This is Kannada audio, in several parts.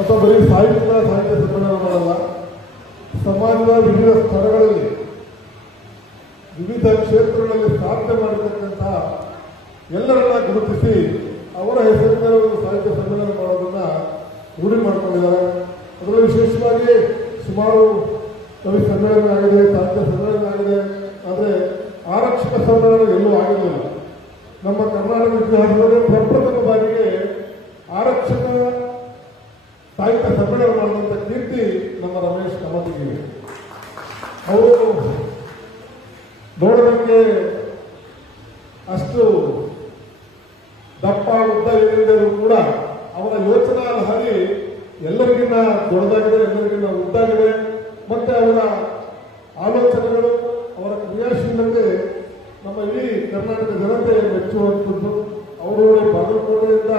ಅಥವಾ ಬರೀ ಸಾಹಿತ್ಯ ಸಮ್ಮೇಳನ ಮಾಡಲ್ಲ, ಸಮಾಜದ ವಿವಿಧ ಸ್ತರಗಳಲ್ಲಿ ವಿವಿಧ ಕ್ಷೇತ್ರಗಳಲ್ಲಿ ಸಾಧನೆ ಮಾಡಿರ್ತಕ್ಕಂತಹ ಎಲ್ಲರನ್ನ ಗುರುತಿಸಿ ಅವರ ಹೆಸರಿನ ಒಂದು ಸಾಹಿತ್ಯ ಸಮ್ಮೇಳನ ಮಾಡೋದನ್ನ ರೂಢಿ ಮಾಡ್ಕೊಂಡಿದ್ದಾರೆ. ಅದರಲ್ಲಿ ವಿಶೇಷವಾಗಿ ಸುಮಾರು ಕವಿ ಸಮ್ಮೇಳನ ಆಗಿದೆ, ಸಾಹಿತ್ಯ ಸಮ್ಮೇಳನ ಆಗಿದೆ. ಆದರೆ ಆರಕ್ಷಕ ಸಮ್ಮೇಳನ ಎಲ್ಲೂ ಆಗಿರಲಿಲ್ಲ. ನಮ್ಮ ಕರ್ನಾಟಕ ಇತಿಹಾಸದಲ್ಲಿ ಪ್ರಪ್ರಥಮ ಬಾರಿಗೆ ಆರಕ್ಷಕ ಸಾಹಿತ್ಯ ಸಮ್ಮೇಳನ ಮಾಡಿದಂಥ ಕೀರ್ತಿ ನಮ್ಮ ರಮೇಶ್ ಕಮತಿಗೆ. ಅವರು ನೋಡೋದಕ್ಕೆ ಅಷ್ಟು ದಪ್ಪ ಉದ್ದ ಏನಿದ್ದರೂ ಕೂಡ ಅವರ ಯೋಚನಾ ಲಹರಿ ಎಲ್ಲರಿಗಿನ್ನ ದೊಡ್ಡದಾಗಿದೆ, ಎಲ್ಲರಿಗಿನ್ನ ಉದ್ದಾಗಿದೆ. ಮತ್ತೆ ಅವರ ಆಲೋಚನೆಗಳು, ಅವರ ಕ್ರಿಯಾಶೀಲತೆ ನಮ್ಮ ಇಡೀ ಕರ್ನಾಟಕ ಜನತೆ ಮೆಚ್ಚುವಂಥದ್ದು. ಅವರು ಬಾಗಲಕೋಟೆಯಿಂದ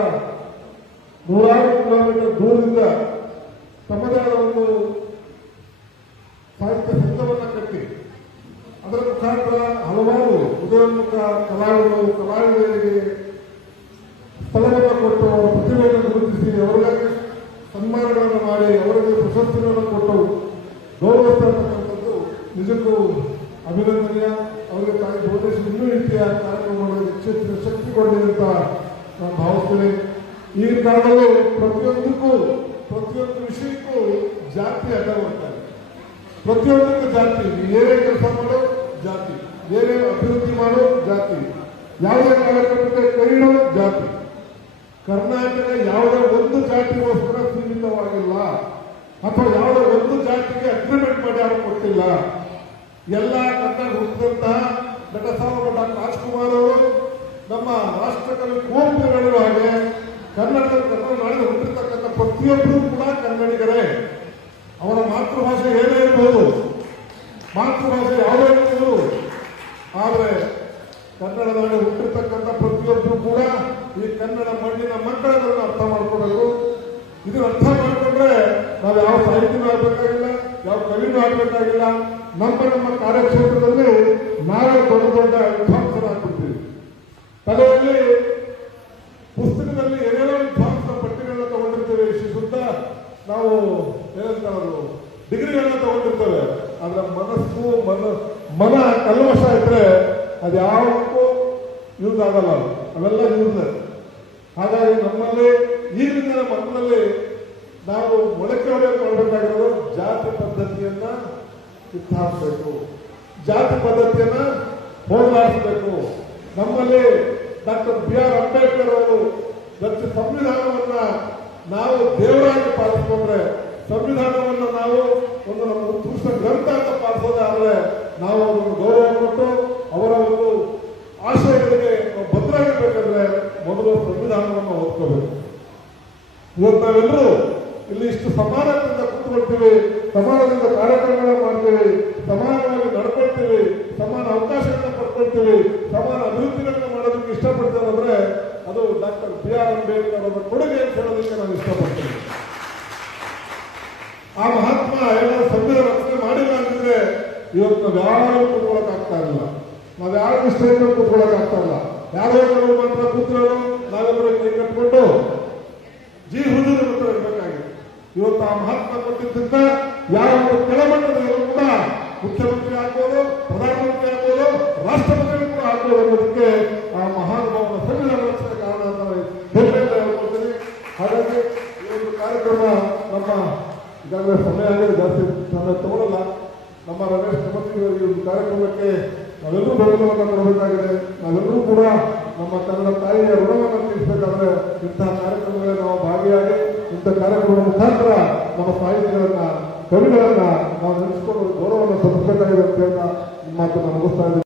100 ಕಿಲೋಮೀಟರ್ ದೂರದಿಂದ ತಮ್ಮದೇ ಆದ ಒಂದು ಸಾಹಿತ್ಯ ಸಂಘವನ್ನು ಕಟ್ಟಿ ಅದರ ಮುಖಾಂತರ ಹಲವಾರು ಉದಯೋನ್ಮುಖ ಕಲಾವಿದರಿಗೆ ಸ್ಥಳವನ್ನು ಕೊಟ್ಟು ಅವರ ಪ್ರತಿಭೆಯನ್ನು ಗುರುತಿಸಿ ಅವರಿಗೆ ಸನ್ಮಾನಗಳನ್ನು ಮಾಡಿ ಅವರಿಗೆ ಪ್ರಶಸ್ತಿಗಳನ್ನು ಕೊಟ್ಟು ಗೌರವಿಸ್ತಕ್ಕಂಥದ್ದು ನಿಜಕ್ಕೂ ಅಭಿನಂದನೀಯ. ಅವರಿಗೆ ತಾಯಿ ಜ್ಯೋತಿಷ್ ಇನ್ನೂ ರೀತಿಯ ಕಾರ್ಯಕ್ರಮಗಳಿಗೆ ಕ್ಷೇತ್ರ ಶಕ್ತಿ ಕೊಡಲಿ ಅಂತ ನಾನು ಭಾವಿಸ್ತೇನೆ. ಈ ಕಾಲದಲ್ಲಿ ಪ್ರತಿಯೊಂದು ವಿಷಯಕ್ಕೂ ಜಾತಿ ಅಡ್ಡವಾಗ್ತಾರೆ. ಪ್ರತಿಯೊಂದಕ್ಕೂ ಜಾತಿ, ಏನೇ ಕೆಲಸ ಮಾಡೋ ಜಾತಿ, ಏನೇ ಅಭಿವೃದ್ಧಿ ಮಾಡೋ ಜಾತಿ, ಯಾವುದೇ ಕಾರ್ಯಕ್ರಮಕ್ಕೆ ಕೈ ಇಡೋ ಜಾತಿ. ಕರ್ನಾಟಕ ಯಾವುದೇ ಒಂದು ಜಾತಿಗೋಸ್ಕರ ಸೀಮಿತವಾಗಿಲ್ಲ ಅಥವಾ ಯಾವುದೇ ಒಂದು ಜಾತಿಗೆ ಅಗ್ರಿಮೆಂಟ್ ಮಾಡಿ ಯಾರು ಕೊಟ್ಟಿಲ್ಲ. ಎಲ್ಲ ಕನ್ನಡ ಹುಟ್ಟಿದಂತಹ ನಟ ಸಾರ್ವಭೌಮ ಡಾಕ್ಟರ್ ರಾಜ್ಕುಮಾರ್ ಅವರು ನಮ್ಮ ರಾಷ್ಟ್ರಕವಿ ಕುವೆಂಪು ಹೇಳುವ ಹಾಗೆ ಕನ್ನಡ ನಾಡಿನ ಹುಟ್ಟಿರ್ತಕ್ಕಂಥ ಪ್ರತಿಯೊಬ್ಬರೂ ಕೂಡ ಕನ್ನಡಿಗರೇ. ಅವರ ಮಾತೃಭಾಷೆ ಏನೇ ಇರಬಹುದು, ಮಾತೃಭಾಷೆ ಯಾವುದೇ ಇರಬಹುದು, ಆದರೆ ಕನ್ನಡ ನಾಡಿನ ಹುಟ್ಟಿರ್ತಕ್ಕಂಥ ಪ್ರತಿಯೊಬ್ಬರು ಕೂಡ ಈ ಕನ್ನಡ ಮಣ್ಣಿನ ಮಕ್ಕಳನ್ನು ಅರ್ಥ ಮಾಡ್ಕೋಬೇಕು. ಇದನ್ನು ಅರ್ಥ ಮಾಡಿಕೊಂಡ್ರೆ ನಾವು ಯಾವ ಸಾಹಿತ್ಯನೂ ಆಗಬೇಕಾಗಿಲ್ಲ, ಯಾವ ಕವಿನೂ ಆಗಬೇಕಾಗಿಲ್ಲ. ನಮ್ಮ ಕಾರ್ಯಕ್ಷೇತ್ರದಲ್ಲಿ ನಾವೇ ದೊಡ್ಡ ವಿದ್ವಾಂಸರಾಗ್ಬಿಡ್ತೀವಿ. ತಲೆಯಲ್ಲಿ ಪುಸ್ತಕದಲ್ಲಿ ಏನೇನೋ ವಿದ್ವಾಂಸರ ಪಟ್ಟಿಗಳನ್ನ ತಗೊಂಡಿರ್ತೇವೆ, ಶುದ್ಧ ನಾವು ಏನಂತಾರದು ಡಿಗ್ರಿಗಳನ್ನ ತಗೊಂಡಿರ್ತೇವೆ. ಆದ್ರೆ ಮನ ಕಲ್ಮಶ ಇದ್ರೆ ಅದು ಯಾವಕ್ಕೂ ಯೂಸ್ ಆಗಲ್ಲ, ಅವೆಲ್ಲ ಯೂಸ್. ಹಾಗಾಗಿ ನಮ್ಮಲ್ಲಿ ಈಗಿನ ಮಕ್ಕಳಲ್ಲಿ ನಾವು ಮೊಳಕೆ ಹೊಡೆಯಲು ಮಾಡಬೇಕಾಗಿರೋದು ಜಾತಿ ಪದ್ಧತಿಯನ್ನ ಕಿತ್ತಾಕಬೇಕು, ಜಾತಿ ಪದ್ಧತಿಯನ್ನ ಹೋಗಲಾಡಿಸಬೇಕು. ನಮ್ಮಲ್ಲಿ ಡಾಕ್ಟರ್ BR ಅಂಬೇಡ್ಕರ್ ಅವರು ಸಂವಿಧಾನವನ್ನ ನಾವು ದೇವರಾಗಿ ಪಾಲಿಸಿಕೊಂಡ್ರೆ, ಸಂವಿಧಾನವನ್ನು ನಾವು ಒಂದು ನಮ್ಮ ಉತ್ಕೃಷ್ಟ ಗ್ರಂಥ ಅಂತ ಪಾಲಿಸೋದಾದ್ರೆ ನಾವು ಅದನ್ನು ಗೌರವ ಕೊಟ್ಟು ಅವರ ಒಂದು ಆಶಯಗಳಿಗೆ ಭದ್ರಾಗಿರ್ಬೇಕಂದ್ರೆ ಮೊದಲು ಸಂವಿಧಾನವನ್ನು ಓದ್ಕೋಬೇಕು. ಇವತ್ತು ನಾವೆಲ್ಲರೂ ಇಲ್ಲಿ ಇಷ್ಟು ಸಮಾನತೆಯಿಂದ ಕೂತ್ಕೊಳ್ತೀವಿ, ಸಮಾನದಿಂದ ಕಾರ್ಯಕ್ರಮಗಳನ್ನ ಮಾಡ್ತೀವಿ, ಸಮಾನವಾಗಿ ನಡ್ಕೊಳ್ತೀವಿ, ಸಮಾನ ಅವಕಾಶಗಳನ್ನ ಪಡ್ಕೊಳ್ತೀವಿ, ಸಮಾನ ಅಭಿವೃದ್ಧಿಗಳನ್ನ ಮಾಡೋದಕ್ಕೆ ಇಷ್ಟಪಡ್ತೇವೆ ಅಂದ್ರೆ ಅದು ಡಾಕ್ಟರ್ BR ಅಂಬೇಡ್ಕರ್ ಅವರ ಕೊಡುಗೆ ಅಂತ ಹೇಳೋದಕ್ಕೆ ನಾನು ಇಷ್ಟಪಡ್ತೀನಿ. ಆ ಮಹಾತ್ಮ ಏನಾದ್ರು ಸಂವಿಧಾನ ರಚನೆ ಮಾಡಿಲ್ಲ ಅಂತಿದ್ರೆ ಇವತ್ತು ನಾವು ಯಾರು ಕೂತ್ಕೊಳ್ಳೋಕೆ ಆಗ್ತಾ ಇಲ್ಲ, ನಾವು ಯಾರು ಸ್ಟೇಜ್ ಮೇಲೆ ಕೂತ್ಕೊಳ್ಳೋಕೆ ಆಗ್ತಾ ಇಲ್ಲ. ಯಾರೋ ಮಾತ್ರ ಕೂತ್ಕೊಳ್ಳೋದು, ನಾವೆಲ್ಲರೂ ಕೈ ಕಟ್ಕೊಂಡು ಹುಜೂರ್ ಹತ್ರ ಇರಬೇಕಾಗಿದೆ. ಇವತ್ತು ಆ ಮಹಾತ್ಮ ಕೊಟ್ಟಿದ್ದರಿಂದ ಯಾವ ಒಂದು ಕೆಳಮಟ್ಟದಲ್ಲೂ ಕೂಡ ಮುಖ್ಯಮಂತ್ರಿ ಆಗ್ಬೋದು, ಪ್ರಧಾನಮಂತ್ರಿ ಆಗ್ಬೋದು, ರಾಷ್ಟ್ರಪತಿಗಳು ಕೂಡ ಆಗ್ಬೋದು ಅನ್ನೋದಕ್ಕೆ ಆ ಮಹಾನುಭಾವನ ಸಂವಿಧಾನ ರಚನೆ ಕಾರಣ ಅಂತ ಹೇಳ್ಕೊಳ್ತೀನಿ. ಹಾಗಾಗಿ ಈ ಒಂದು ಕಾರ್ಯಕ್ರಮ ನಮ್ಮ ಈಗಾಗಲೇ ಸಮಯ ಆಗಿದೆ, ಜಾಸ್ತಿ ಸಮಯ ತಗೊಳ್ಳಲ್ಲ. ನಮ್ಮ ರಮೇಶ್ ಕಮತಿ ಈ ಒಂದು ಕಾರ್ಯಕ್ರಮಕ್ಕೆ ನಾವೆಲ್ಲರೂ ಬೆಂಬಲವನ್ನು ಕೊಡಬೇಕಾಗಿದೆ. ನಾವೆಲ್ಲರೂ ಕೂಡ ನಮ್ಮ ಕನ್ನಡ ತಾಯಿಯ ಋಣವನ್ನು ತೀರಿಸಬೇಕಾದ್ರೆ ಇಂತಹ ಕಾರ್ಯಕ್ರಮಗಳಲ್ಲಿ ನಾವು ಭಾಗಿಯಾಗಿ ಇಂಥ ಕಾರ್ಯಕ್ರಮದ ಮುಖಾಂತರ ನಮ್ಮ ಸಾಹಿತ್ಯಗಳನ್ನ ಕವಿಗಳನ್ನ ನಾವು ನೆನೆಸ್ಕೊಂಡು ಗೌರವವನ್ನು ಸಲ್ಲಿಸಬೇಕಾಗಿದೆ ಅಂತ ಹೇಳ್ತಾ ನಿಮ್ಮ ಮಾತನ್ನು ಮುಗಿಸ್ತಾ ಇದ್ದೀವಿ.